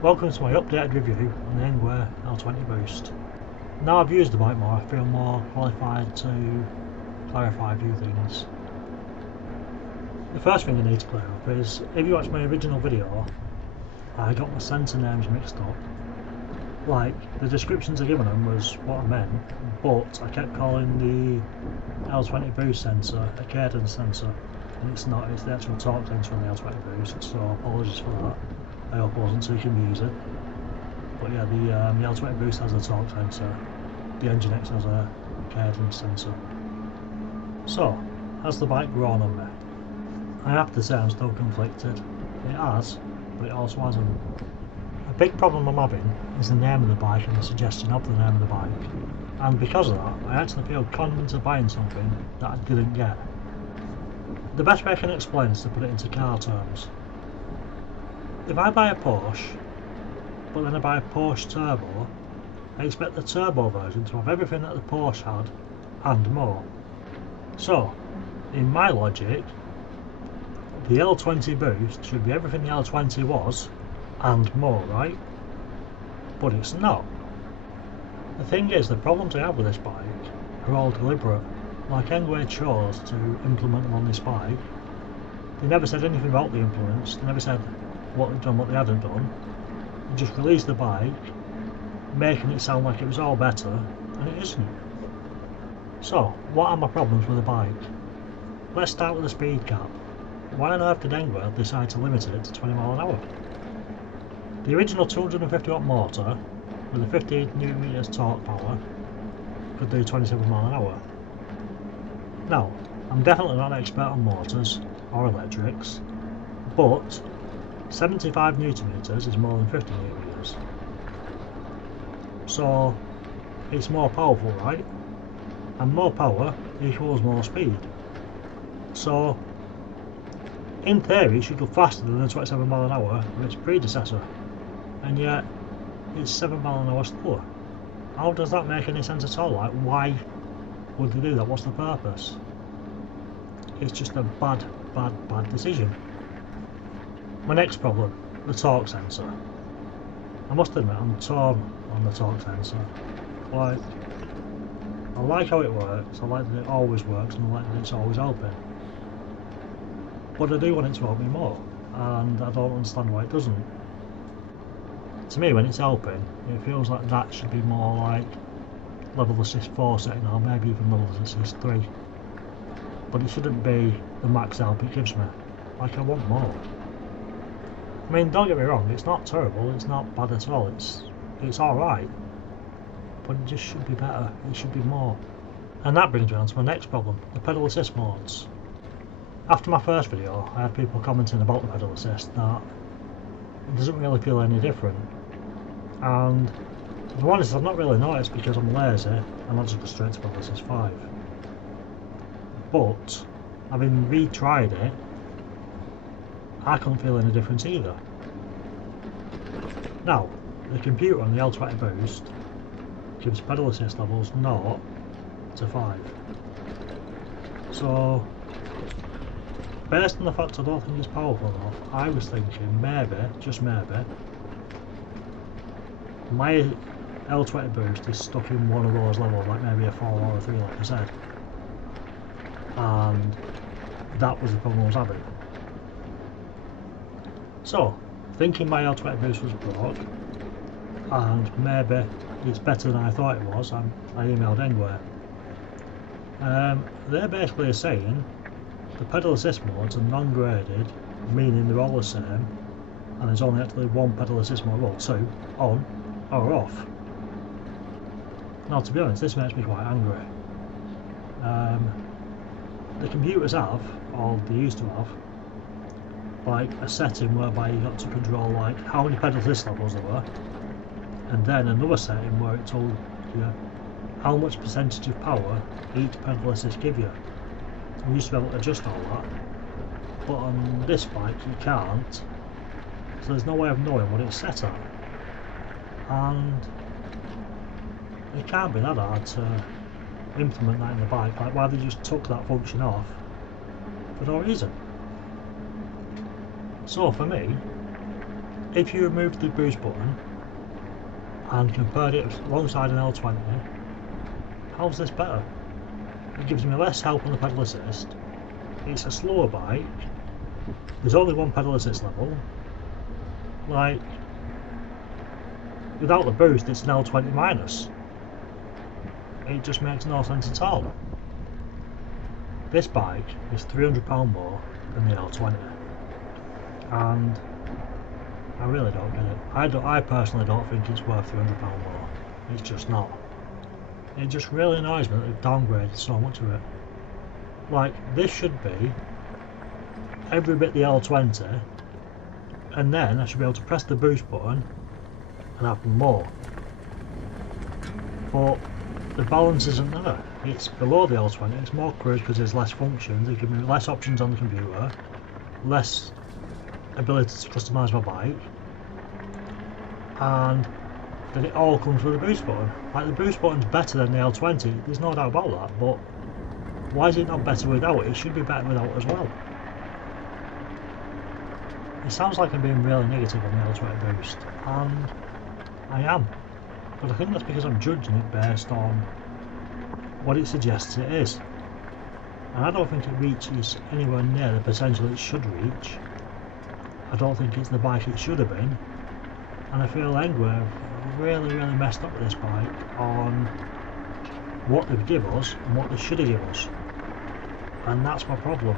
Welcome to my updated review on the Engwe L20 Boost. Now I've used the bike more, I feel more qualified to clarify a few things. The first thing I need to clear up is, if you watch my original video, I got my sensor names mixed up. Like, the descriptions I given them was what I meant, but I kept calling the L20 Boost sensor a cadence sensor, and it's not, it's the actual torque sensor on the L20 Boost, so apologies for that. I hope I wasn't too confusing. But yeah, the L20 Boost has a torque sensor, the Engine X has a cadence sensor. So, has the bike grown on me? I have to say I'm still conflicted. It has, but it also hasn't. A big problem I'm having is the name of the bike and the suggestion of the name of the bike. And because of that, I actually feel conned into buying something that I didn't get. The best way I can explain is to put it into car terms. If I buy a Porsche, but then I buy a Porsche Turbo, I expect the Turbo version to have everything that the Porsche had, and more. So, in my logic, the L20 Boost should be everything the L20 was, and more, right? But it's not. The thing is, the problems I have with this bike are all deliberate. Like Engwe chose to implement them on this bike. They never said anything about the implements, they never said what they'd done, what they hadn't done. They just released the bike, making it sound like it was all better, and it isn't. So, what are my problems with the bike? Let's start with the speed cap. Why on earth did Engwe decide to limit it to 20 mph? The original 250 watt motor with a 15 Nm torque power could do 27 mph. Now, I'm definitely not an expert on motors or electrics, but 75 Nm is more than 50 Nm. So, it's more powerful, right? And more power equals more speed. So, in theory, it should go faster than the 27 mph of its predecessor, and yet it's 7 mph slower. How does that make any sense at all? Like, why would they do that? What's the purpose? It's just a bad decision. My next problem, the torque sensor. I must admit, I'm torn on the torque sensor. Like, I like how it works, I like that it always works, and I like that it's always open. But I do want it to help me more, and I don't understand why it doesn't. To me, when it's open, it feels like that should be more like level assist 4 setting, or maybe even level assist 3. But it shouldn't be the max help it gives me. Like, I want more. I mean, don't get me wrong, it's not terrible, it's not bad at all, it's alright. But it just should be better, it should be more. And that brings me on to my next problem, the pedal assist modes. After my first video, I had people commenting about the pedal assist that it doesn't really feel any different. And if I'm honest, I've not really noticed because I'm lazy and I just go straight to pedal assist 5. But, having retried it, I couldn't feel any difference either. Now, the computer on the L20 Boost gives pedal assist levels 0 to 5. So, based on the fact I don't think it's powerful enough, I was thinking maybe, just maybe, my L20 Boost is stuck in one of those levels, like maybe a 4 or a 3 like I said. And that was the problem I was having. So, thinking my L20 Boost was broke, and maybe it's better than I thought it was, I emailed Engwe. They're basically saying the pedal assist modes are non-graded, meaning they're all the same, and there's only actually one pedal assist mode, well, 2, on or off. Now, to be honest, this makes me quite angry. The computers have, or they used to have, like a setting whereby you got to control like how many pedal assist levels there were, and then another setting where it told you how much percentage of power each pedal assist give you. You used to be able to adjust all that, but on this bike you can't, so there's no way of knowing what it's set at, and it can't be that hard to implement that in the bike. Like, why they just took that function off for no reason. So for me, if you removed the boost button and compared it alongside an L20, how's this better? It gives me less help on the pedal assist, it's a slower bike, there's only one pedal assist level, like, without the boost it's an L20 minus. It just makes no sense at all. This bike is £300 more than the L20, and I really don't get it. I personally don't think it's worth £300 more. It's just not. It just really annoys me that they've downgraded so much of it. Like, this should be every bit the L20, and then I should be able to press the boost button and have more. But the balance isn't there. It's below the L20, it's more cruise because there's less functions, they give me less options on the computer, less ability to customise my bike, and then it all comes with the boost button. Like, the boost button's better than the L20, there's no doubt about that, but why is it not better without it? It should be better without as well. It sounds like I'm being really negative on the L20 Boost, and I am, but I think that's because I'm judging it based on what it suggests it is, and I don't think it reaches anywhere near the potential it should reach. I don't think it's the bike it should have been, and I feel Engwe have really messed up with this bike on what they've given us and what they should have given us, and that's my problem.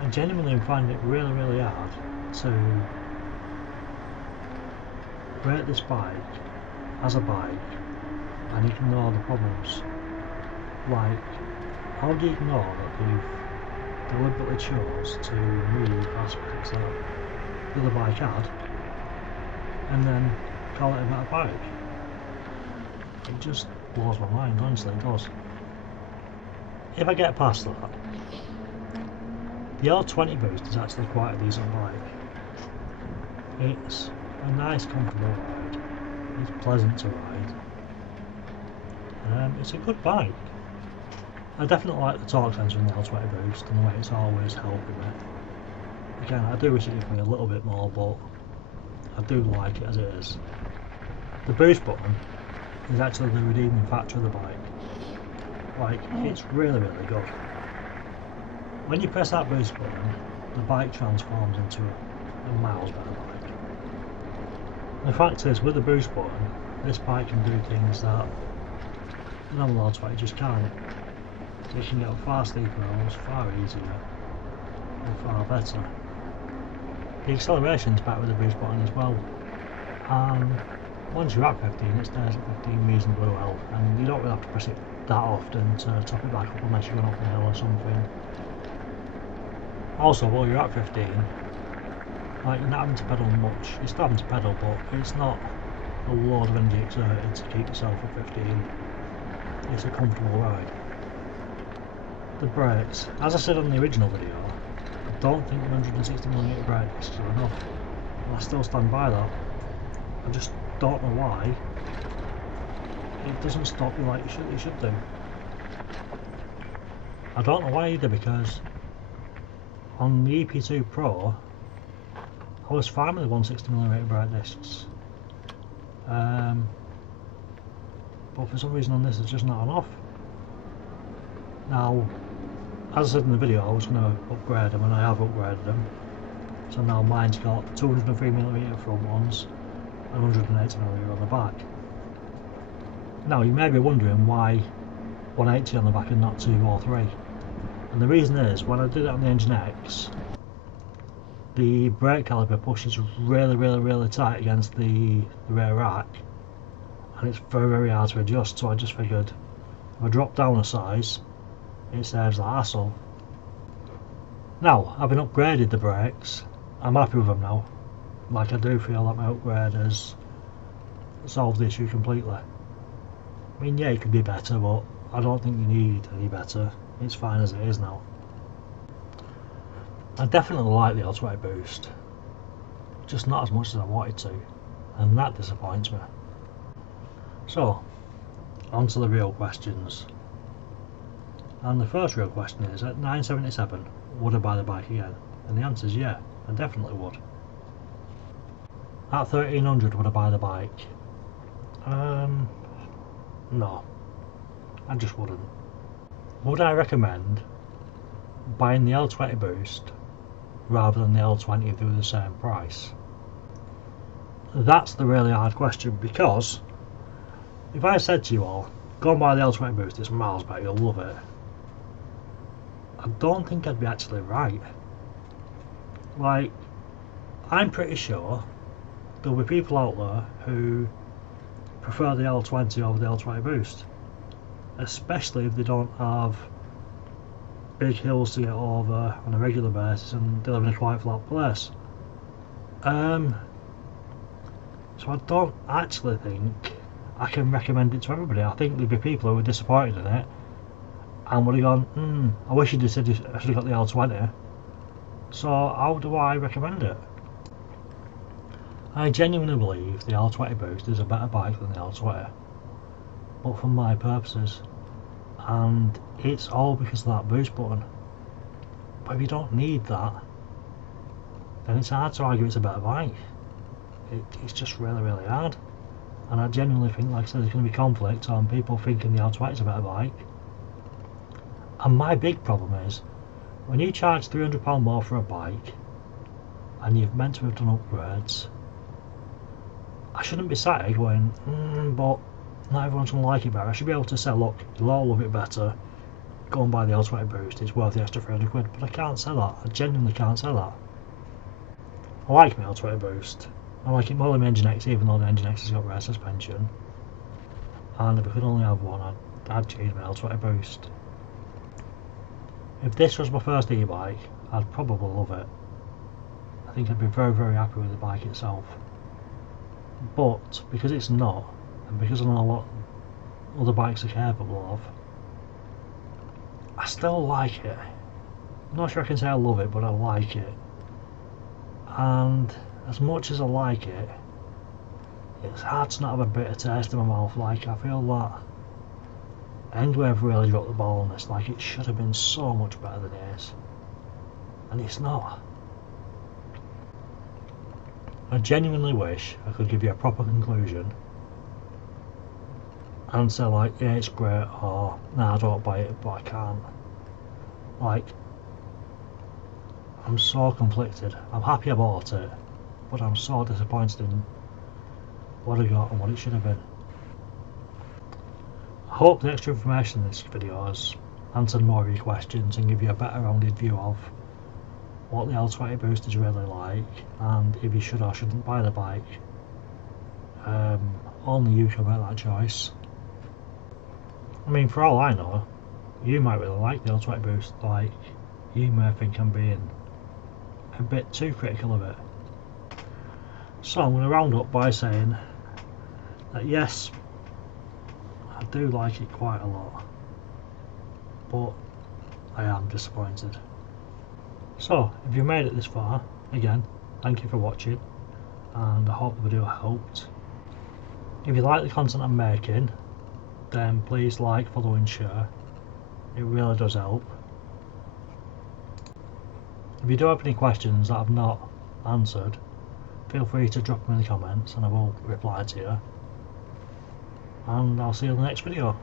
I genuinely find it really hard to rate this bike as a bike and ignore the problems. Like, how do you ignore that they've deliberately chose to remove aspects that the other bike had and then call it a better bike? It just blows my mind, honestly, it does. If I get past that, the L20 Boost is actually quite a decent bike. It's a nice, comfortable ride. It's pleasant to ride. It's a good bike. I definitely like the torque sensor in the L20 Boost and the way it's always helping me. Again, I do wish it gave me a little bit more, but I do like it as it is. The boost button is actually the redeeming factor of the bike. Like, it's really good. When you press that boost button, the bike transforms into a miles better bike. The fact is, with the boost button, this bike can do things that the normal L20 just can't. It can get up far steeper hills far easier and far better. The acceleration's better with the boost button as well, and once you're at 15 it stays at 15 reasonably well, and you don't really have to press it that often to top it back up unless you're going up a hill or something. Also, while you're at 15, like, you're not having to pedal much. You're still having to pedal, but it's not a load of energy exerted to keep yourself at 15. It's a comfortable ride. The brakes, as I said on the original video, I don't think 160mm brakes are enough, and I still stand by that. I just don't know why it doesn't stop you like it should do. I don't know why either, because on the EP2 Pro I was fine with the 160mm brake discs, but for some reason on this it's just not enough. Now, as I said in the video, I was going to upgrade them, and I have upgraded them. So now mine's got 203mm front ones and 180mm on the back. Now you may be wondering why 180 on the back and not 203. And the reason is, when I did it on the Engine X, the brake caliper pushes really tight against the rear rack, and it's very hard to adjust, so I just figured if I drop down a size, it saves that hassle. Now, having upgraded the brakes, I'm happy with them now. Like, I do feel like my upgrade has solved the issue completely. I mean, yeah, it could be better, but I don't think you need any better. It's fine as it is now. I definitely like the L20 Boost, just not as much as I wanted to, and that disappoints me. So, on to the real questions. And the first real question is, at 977, would I buy the bike again? And the answer is yeah, I definitely would. At 1300 would I buy the bike? No, I just wouldn't. Would I recommend buying the L20 Boost rather than the L20 if they were the same price? That's the really hard question, because if I said to you all, go and buy the L20 Boost, it's miles better, you'll love it, I don't think I'd be actually right. Like, I'm pretty sure there'll be people out there who prefer the L20 over the L20 Boost, especially if they don't have big hills to get over on a regular basis and they live in a quite flat place. So I don't actually think I can recommend it to everybody. I think there'd be people who were disappointed in it and would have gone, I wish you'd said I should have got the L20. So how do I recommend it? I genuinely believe the L20 Boost is a better bike than the L20, but for my purposes, and it's all because of that boost button. But if you don't need that, then it's hard to argue it's a better bike. It's just really, really hard. And I genuinely think, like I said, there's going to be conflict on people thinking the L20 is a better bike. And my big problem is, when you charge £300 more for a bike, and you've meant to have done upgrades, I shouldn't be sat here going, but not everyone's going to like it better. I should be able to say, look, you'll all love it better, go and buy the L20 Boost, it's worth the extra £300. But I can't say that. I genuinely can't say that. I like my L20 Boost. I like it more than the Engine X, even though the Engine X has got rear suspension. And if I could only have one, I'd choose my L20 Boost. If this was my first e-bike, I'd probably love it. I think I'd be very, very happy with the bike itself. But because it's not, and because I know what other bikes are capable of, I still like it. I'm not sure I can say I love it, but I like it. And as much as I like it, it's hard to not have a bitter taste in my mouth. Like, I feel that Engwe have really dropped the ball on this. Like, it should have been so much better than it is, and it's not. I genuinely wish I could give you a proper conclusion and say, like, yeah, it's great, or nah, I don't buy it, but I can't. Like, I'm so conflicted. I'm happy I bought it, but I'm so disappointed in what I got and what it should have been. I hope the extra information in this video has answered more of your questions and give you a better rounded view of what the L20 Boost is really like, and if you should or shouldn't buy the bike. Only you can make that choice. I mean, for all I know, you might really like the L20 Boost. Like, you may think I'm being a bit too critical of it. So I'm going to round up by saying that yes, I do like it quite a lot, but I am disappointed. So if you made it this far, again, thank you for watching, and I hope the video helped. If you like the content I'm making, then please like, follow and share. It really does help. If you do have any questions that I've not answered, feel free to drop them in the comments and I will reply to you. And I'll see you in the next video.